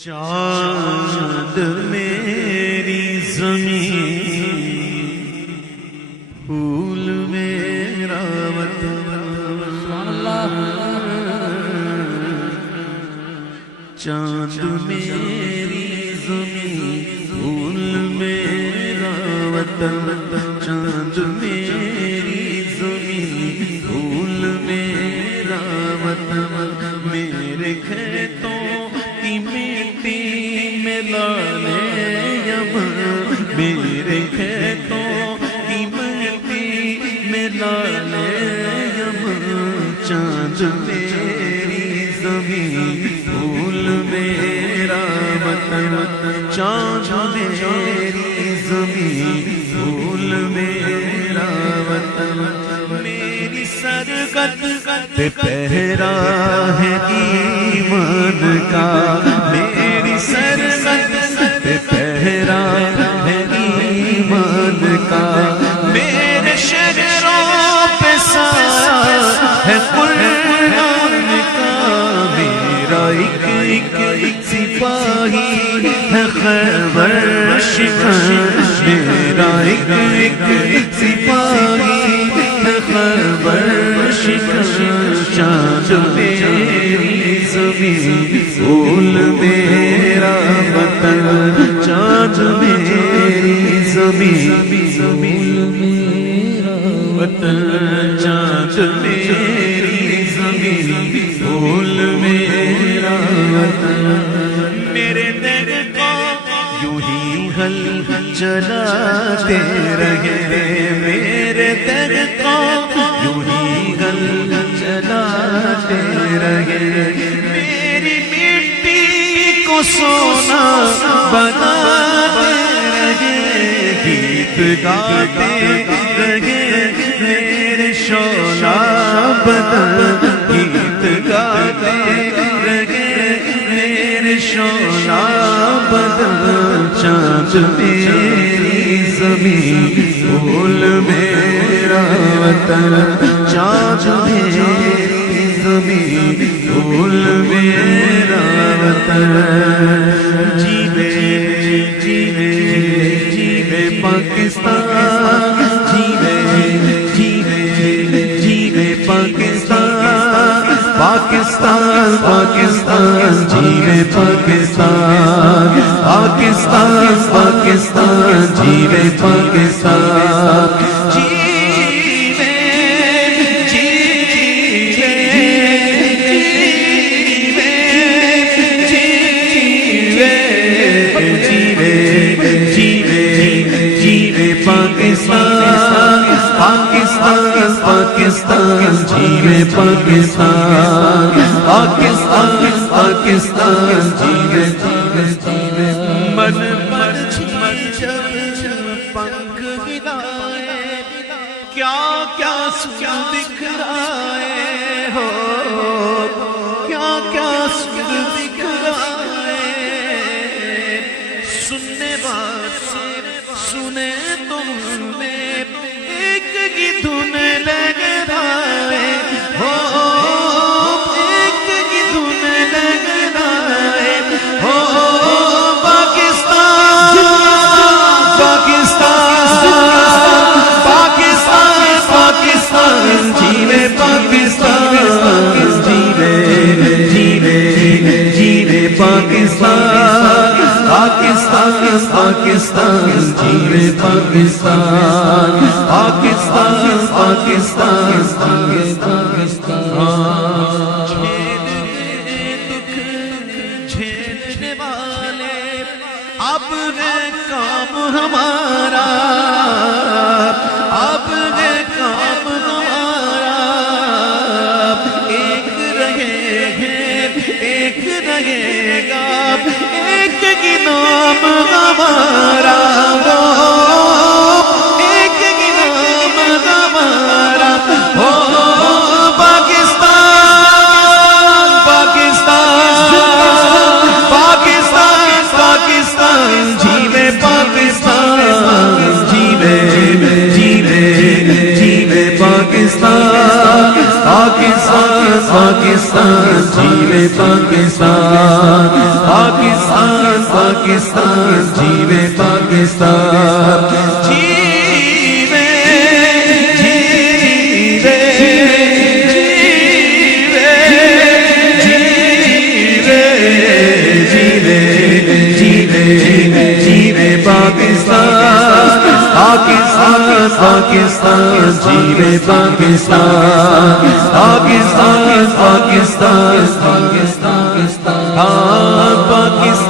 چاند میری زمین پھول میرا وطن چاند میری زمین پھول میرا وطن چاند میری زمین پھول میرا وطن میرے کھیتوں کی مٹی میں لالے یمن میرے کھیتوں کی مٹی میں لالے یمن چاند میری زمین پھول میرا وطن چاند میری زمین پھول میرا وطن میری سرگت پہ پہرا ہے ایمان کا میری سرگت پہ پہرا ہے ایمان کا میرے شجروں پہ سایہ ہے قرآن کا میرا ایک سپاہی ہے خیبر شکن میرا ایک سپاہی ہے خیبر شکن چاند میری زمین پھول میرا وطن چاند میری زمین پھول میرا وطن چاند میری زمین پھول میرا وطن میرے دل کو یوں ہی ہل چلاتے رہے میرے دل کو یوں ہی ہل چلاتے رہے میری مٹی کو سونا بناتے رہے گیت گاتے رہے میرے شولا بدن گیت گاتے رہے میرے شولا بدن چاند میری زمین پھول میرا وطن چاند میری زمین پھول میرا وطن جیوے جیوے جیوے پاکستان جیوے جیوے جیوے پاکستان پاکستان پاکستان جیوے پاکستان پاکستان پاکستان جیوے پاکستان جیوے جیوے جیوے جیوے جیوے پاکستان پاکستان پاکستان جیوے پاکستان پاکستان پاکستان جیوے جیوے من پر جب پنکھ گرائے کیا کیا سکھ دکھلائے ہو کیا کیا سکھ دکھلائے سننے بات سنے تم نے ایک کی دھن لگ رہے ہو ایک کی دھن لگ رہے ہو پاکستان پاکستان پاکستان پاکستان جیوے پاکستان جیوے جیوے جیوے پاکستان پاکستان پاکستان جیوے پاکستان پاکستان پاکستان پاکستان دکھ جھیلنے والے اب ہے کام ہمارا اب ہے کام ہمارا ایک رہے گا ایک کی نام ہمارا ایک کی نام ہمارا ہو پاکستان پاکستان پاکستان پاکستان جیوے پاکستان جیوے جیوے جیوے پاکستان پاکستان پاکستان جیوے پاکستان پاکستان پاکستان جیوے پاکستان جیوے جیوے جیوے جیوے جیوے پاکستان پاکستان پاکستان جیوے پاکستان پاکستان پاکستان پاکستان پاکستان